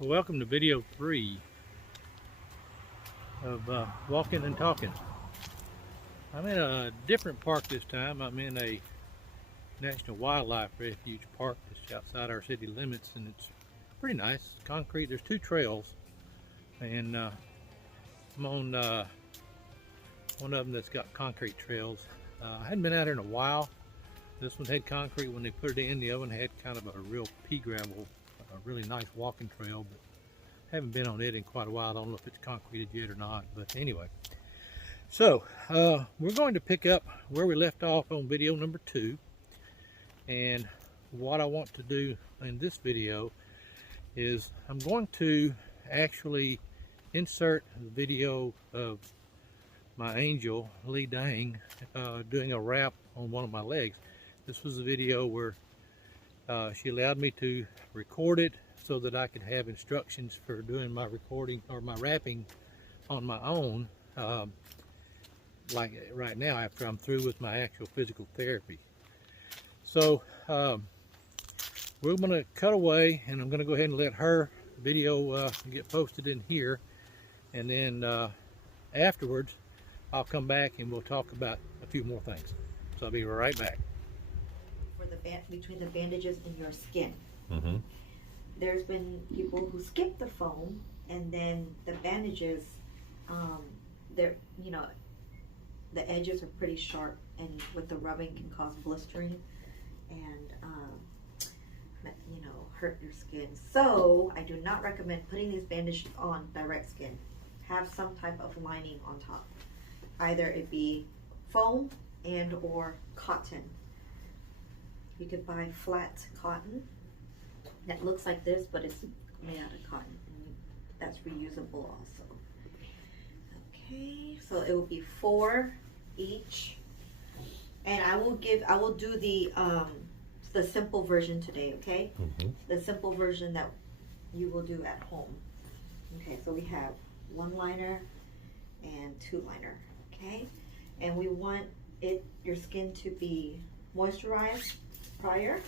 Well, welcome to video 3 of Walking and Talking. I'm in a different park this time. I'm in a National Wildlife Refuge park that's outside our city limits, and it's pretty nice. Concrete. There's 2 trails, and I'm on one of them that's got concrete trails. I hadn't been out here in a while. This one had concrete when they put it in. The other one had kind of a real pea gravel, a really nice walking trail, but haven't been on it in quite a while. I don't know if it's concreted yet or not, but anyway. So we're going to pick up where we left off on video number 2, and what I want to do in this video is I'm going to actually insert the video of my angel Lee Dang doing a wrap on one of my legs. This was a video where she allowed me to record it so that I could have instructions for doing my recording or my wrapping on my own, like right now after I'm through with my actual physical therapy. So we're going to cut away, and I'm going to go ahead and let her video get posted in here, and then afterwards I'll come back and we'll talk about a few more things. So I'll be right back. For the between the bandages and your skin. Mm-hmm. There's been people who skip the foam, and then the bandages, they're, you know, the edges are pretty sharp, and with the rubbing can cause blistering and you know, hurt your skin. So I do not recommend putting these bandages on direct skin. Have some type of lining on top, either it be foam and or cotton. You could buy flat cotton that looks like this, but it's made out of cotton, and that's reusable also. Okay, so it will be 4 each, and I will do the simple version today. Okay, the simple version that you will do at home. Okay, so we have 1 liner and 2 liner. Okay, and we want your skin to be moisturized prior.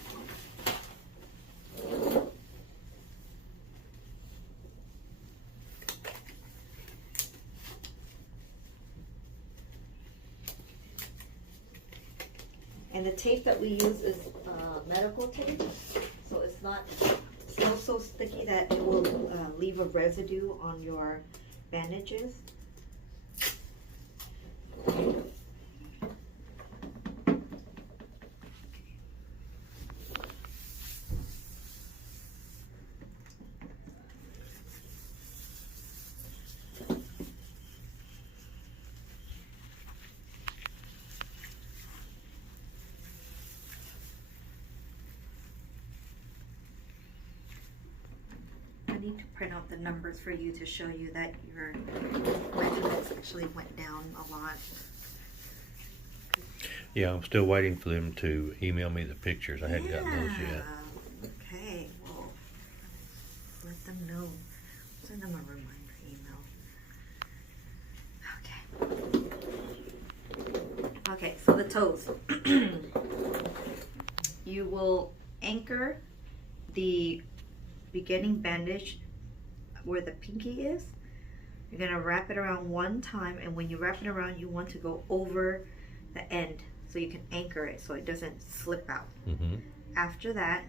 And the tape that we use is medical tape, so it's not so sticky that it will leave a residue on your bandages. I need to print out the numbers for you to show you that your regiments actually went down a lot. Yeah, I'm still waiting for them to email me the pictures. I hadn't gotten those yet. Okay, well, let them know. Send them a reminder email. Okay. Okay, so the toes. You will anchor the beginning bandage where the pinky is. You're going to wrap it around 1 time, and when you wrap it around, you want to go over the end so you can anchor it so it doesn't slip out. After that,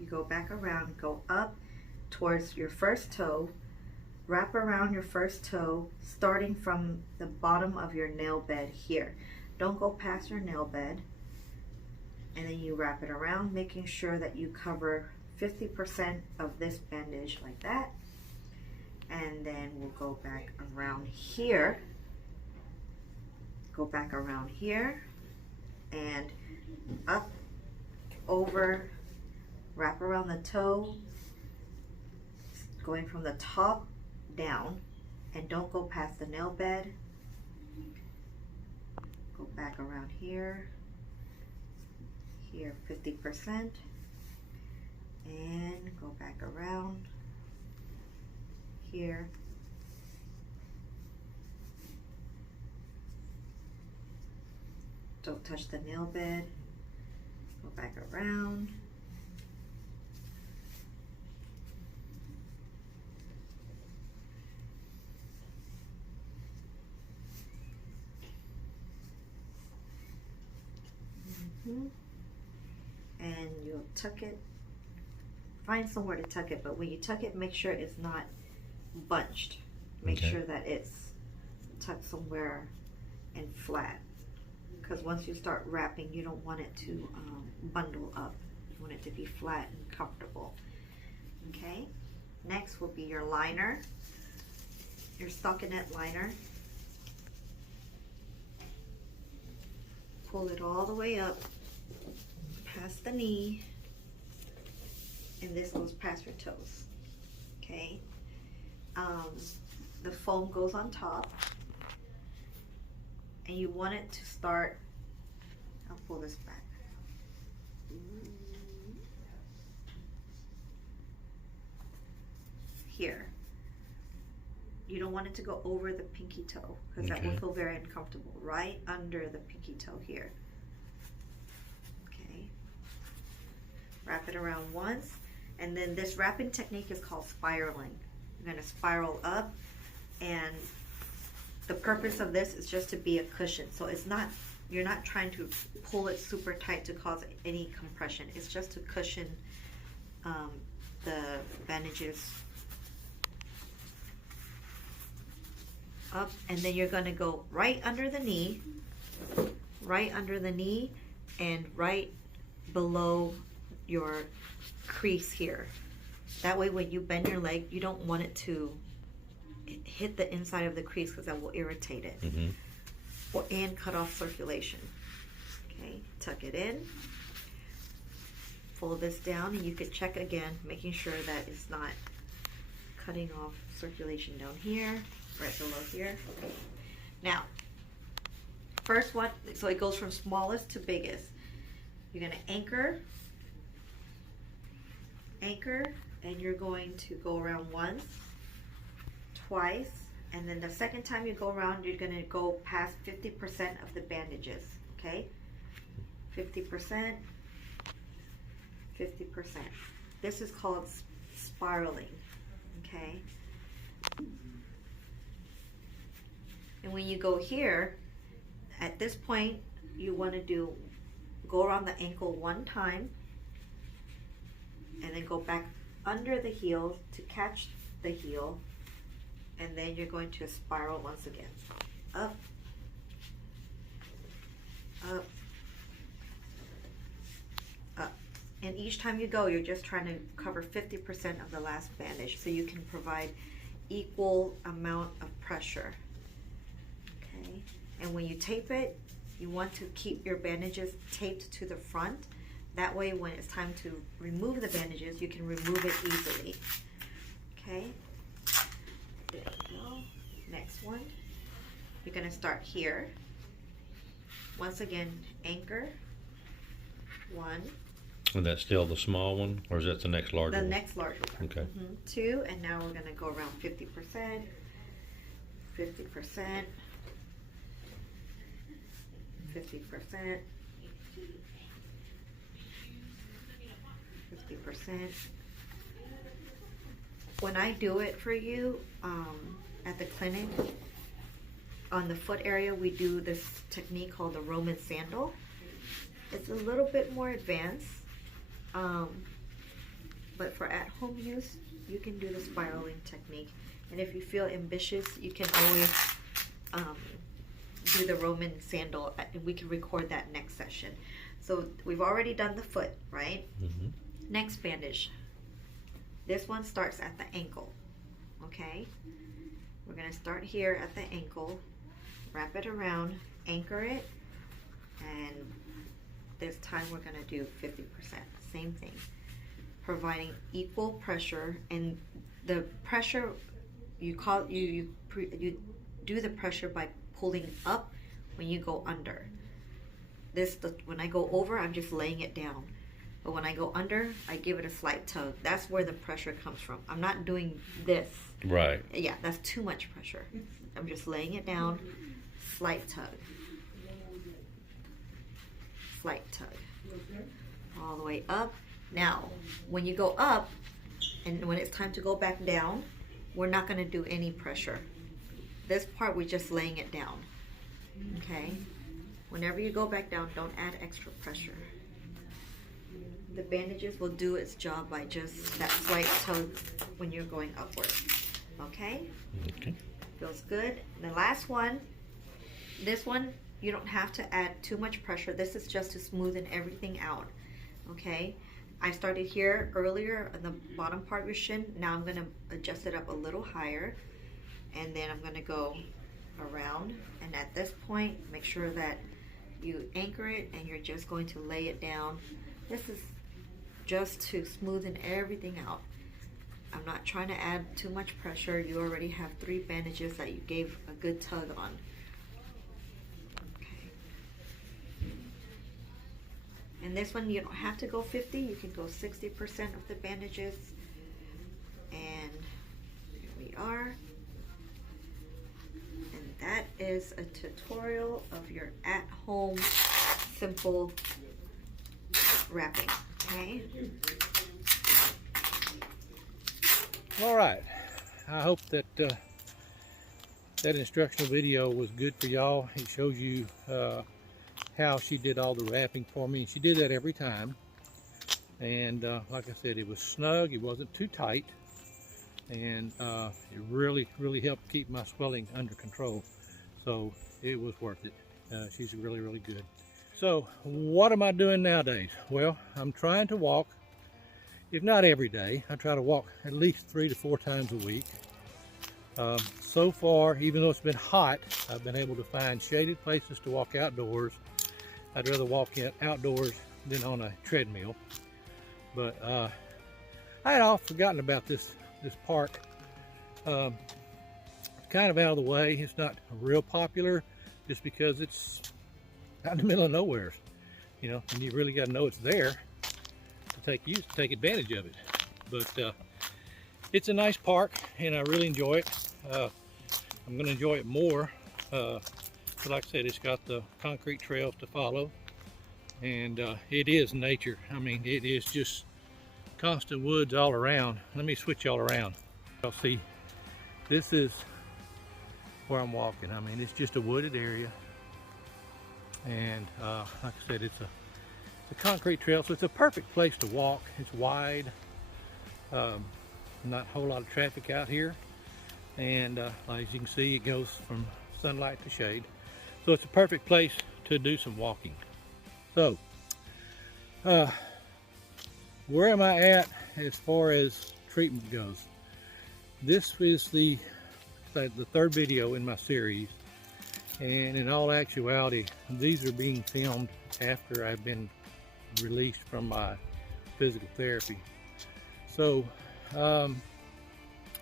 you go back around, go up towards your first toe, wrap around your first toe starting from the bottom of your nail bed here. Don't go past your nail bed, and then you wrap it around, making sure that you cover 50% of this bandage like that, and then we'll go back around here, go back around here, and up, over, wrap around the toe, going from the top down, and don't go past the nail bed. Go back around here, 50%, and go back around here. Don't touch the nail bed. Go back around. And you'll tuck it. Find somewhere to tuck it, but when you tuck it, make sure it's not bunched. Make Okay. sure that it's tucked somewhere and flat. Because once you start wrapping, you don't want it to bundle up. You want it to be flat and comfortable. Okay. Next will be your liner, your stockinette liner. Pull it all the way up past the knee, and this goes past your toes. Okay. The foam goes on top, and you want it to start. I'll pull this back. Here. You don't want it to go over the pinky toe because that will Okay. feel very uncomfortable. Right under the pinky toe here. Okay. Wrap it around once, and then this wrapping technique is called spiraling. You're going to spiral up, and the purpose of this is just to be a cushion. So it's not, you're not trying to pull it super tight to cause any compression. It's just to cushion the bandages up, and then you're going to go right under the knee, and right below your crease here. That way when you bend your leg, you don't want it to hit the inside of the crease because that will irritate it. And cut off circulation. Okay, tuck it in, fold this down, and you can check again, making sure that it's not cutting off circulation down here, right below here. Okay. Now, first one, so it goes from smallest to biggest. You're going to anchor, and you're going to go around once, twice, and then the second time you go around, you're going to go past 50% of the bandages. Okay, 50%, 50%. This is called spiraling. Okay. And when you go here, at this point, you want to go around the ankle one time, and then go back under the heel to catch the heel, and then you're going to spiral once again. Up, up, up. And each time you go, you're just trying to cover 50% of the last bandage so you can provide equal amount of pressure. Okay. And when you tape it, you want to keep your bandages taped to the front. That way when it's time to remove the bandages, you can remove it easily. Okay. There we go. Next one. You're going to start here. Once again, anchor. 1. And that's still the small one, or is that the next larger The one? next larger one. Okay. 2, and now we're going to go around 50%, 50%, 50%, 50%. When I do it for you at the clinic, on the foot area, we do this technique called the Roman sandal. It's a little bit more advanced, but for at-home use, you can do the spiraling technique. And if you feel ambitious, you can always do the Roman sandal. We can record that next session. So we've already done the foot, right? Next bandage. This one starts at the ankle. Okay? We're going to start here at the ankle, wrap it around, anchor it, and this time we're going to do 50%. Same thing. Providing equal pressure, and the pressure you do the pressure by pulling up when you go under. When I go over, I'm just laying it down. But when I go under, I give it a slight tug. That's where the pressure comes from. I'm not doing this. Right. Yeah, that's too much pressure. I'm just laying it down, slight tug. Slight tug. All the way up. Now, when you go up, and when it's time to go back down, we're not going to do any pressure. This part, we're just laying it down. Okay? Whenever you go back down, don't add extra pressure. The bandages will do its job by just that slight tug when you're going upward. Okay? Okay. Feels good. The last one, this one, you don't have to add too much pressure. This is just to smoothen everything out. Okay? I started here earlier on the bottom part of your shin. Now I'm going to adjust it up a little higher. And then I'm going to go around. And at this point, make sure that you anchor it and you're just going to lay it down. This is just to smoothen everything out. I'm not trying to add too much pressure. You already have 3 bandages that you gave a good tug on. Okay. And this one, you don't have to go 50. You can go 60% of the bandages. And here we are. And that is a tutorial of your at-home simple wrapping. Okay. All right. I hope that that instructional video was good for y'all. It shows you how she did all the wrapping for me. She did that every time. And like I said, it was snug. It wasn't too tight. And it really helped keep my swelling under control. So it was worth it. She's really good. So what am I doing nowadays? Well, I'm trying to walk, if not every day. I try to walk at least 3 to 4 times a week. So far, even though it's been hot, I've been able to find shaded places to walk outdoors. I'd rather walk outdoors than on a treadmill. But I had all forgotten about this park. Kind of out of the way. It's not real popular just because it's out in the middle of nowhere, you know, and you really got to know it's there to take advantage of it. But it's a nice park, and I really enjoy it. I'm going to enjoy it more. But like I said, it's got the concrete trails to follow, and it is nature. I mean, it is just constant woods all around. Let me switch y'all around. Y'all see, this is where I'm walking. I mean, it's just a wooded area. And like I said, it's a concrete trail, so it's a perfect place to walk. It's wide, not a whole lot of traffic out here, and as you can see, it goes from sunlight to shade, so it's a perfect place to do some walking. So where am I at as far as treatment goes? This is the 3rd video in my series. And in all actuality, these are being filmed after I've been released from my physical therapy. So,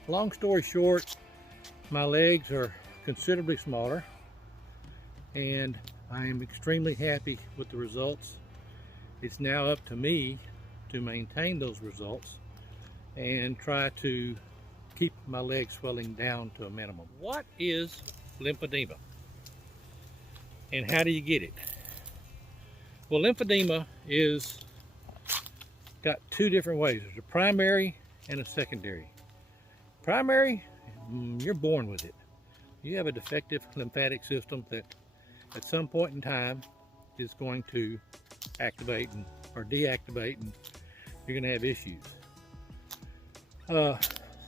long story short, my legs are considerably smaller, and I am extremely happy with the results. It's now up to me to maintain those results and try to keep my leg swelling down to a minimum. What is lymphedema? And how do you get it? Well, lymphedema is got 2 different ways. There's a primary and a secondary. Primary, you're born with it. You have a defective lymphatic system that at some point in time is going to activate or deactivate, and you're going to have issues.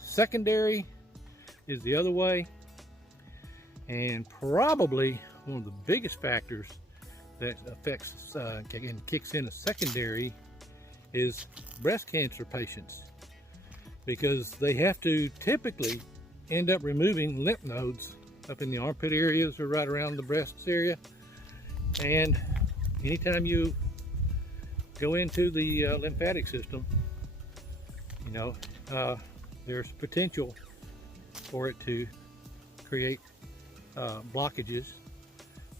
Secondary is the other way, and probably one of the biggest factors that affects and kicks in a secondary is breast cancer patients, because they have to typically end up removing lymph nodes up in the armpit areas or right around the breasts area. And anytime you go into the lymphatic system, you know, there's potential for it to create blockages,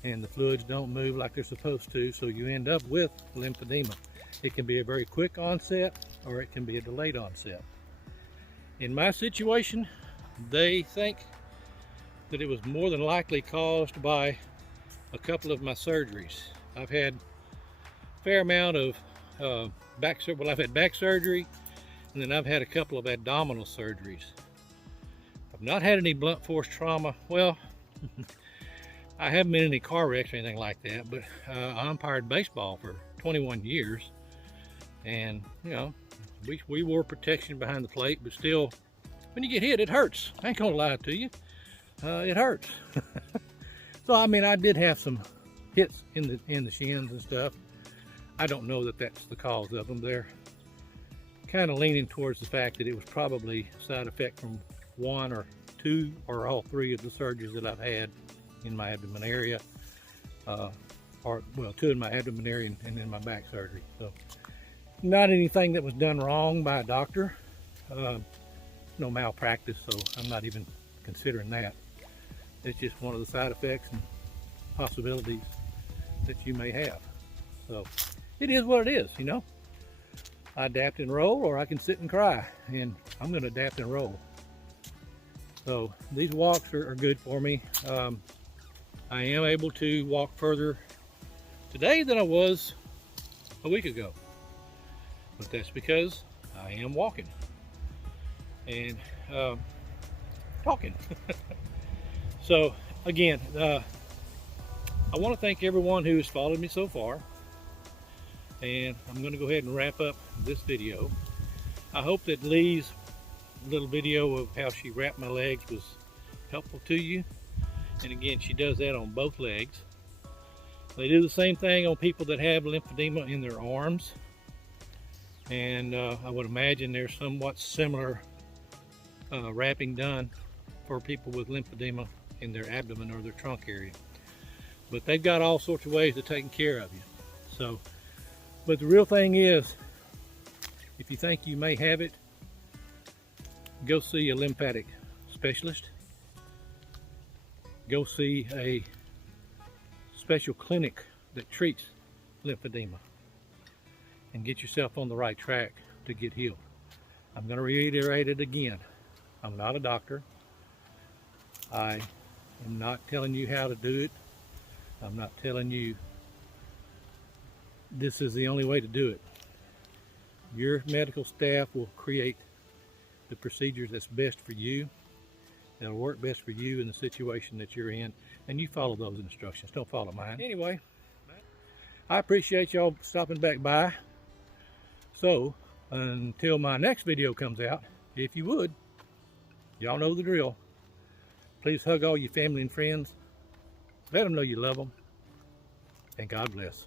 and the fluids don't move like they're supposed to, so you end up with lymphedema. It can be a very quick onset, or it can be a delayed onset. In my situation, they think that it was more than likely caused by a couple of my surgeries. I've had a fair amount of I've had back surgery, and then I've had a couple of abdominal surgeries. I've not had any blunt force trauma. Well, I haven't been in any car wrecks or anything like that, but I umpired baseball for 21 years. And, you know, we wore protection behind the plate, but still, when you get hit, it hurts. I ain't gonna lie to you. It hurts. So, I mean, I did have some hits in the shins and stuff. I don't know that that's the cause of them. They're kind of leaning towards the fact that it was probably a side effect from one or two or all three of the surgeries that I've had in my abdomen area. Or, well, two in my abdomen area and in my back surgery. So, not anything that was done wrong by a doctor. No malpractice, so I'm not even considering that. It's just one of the side effects and possibilities that you may have. So it is what it is, you know. I adapt and roll, or I can sit and cry, and I'm going to adapt and roll. So these walks are good for me. I am able to walk further today than I was a week ago, but that's because I am walking and talking. So again, I want to thank everyone who has followed me so far, and I'm going to go ahead and wrap up this video. I hope that Lee's little video of how she wrapped my legs was helpful to you. And again, she does that on both legs. They do the same thing on people that have lymphedema in their arms, and I would imagine there's somewhat similar wrapping done for people with lymphedema in their abdomen or their trunk area. But they've got all sorts of ways of taking care of you. So, but the real thing is, if you think you may have it, go see a lymphatic specialist. Go see a special clinic that treats lymphedema and get yourself on the right track to get healed. I'm going to reiterate it again. I'm not a doctor. I am not telling you how to do it. I'm not telling you this is the only way to do it. Your medical staff will create the procedures that's best for you, that'll work best for you in the situation that you're in, and you follow those instructions. Don't follow mine. Anyway, I appreciate y'all stopping back by. So until my next video comes out, if you would, y'all know the drill. Please hug all your family and friends. Let them know you love them. And God bless.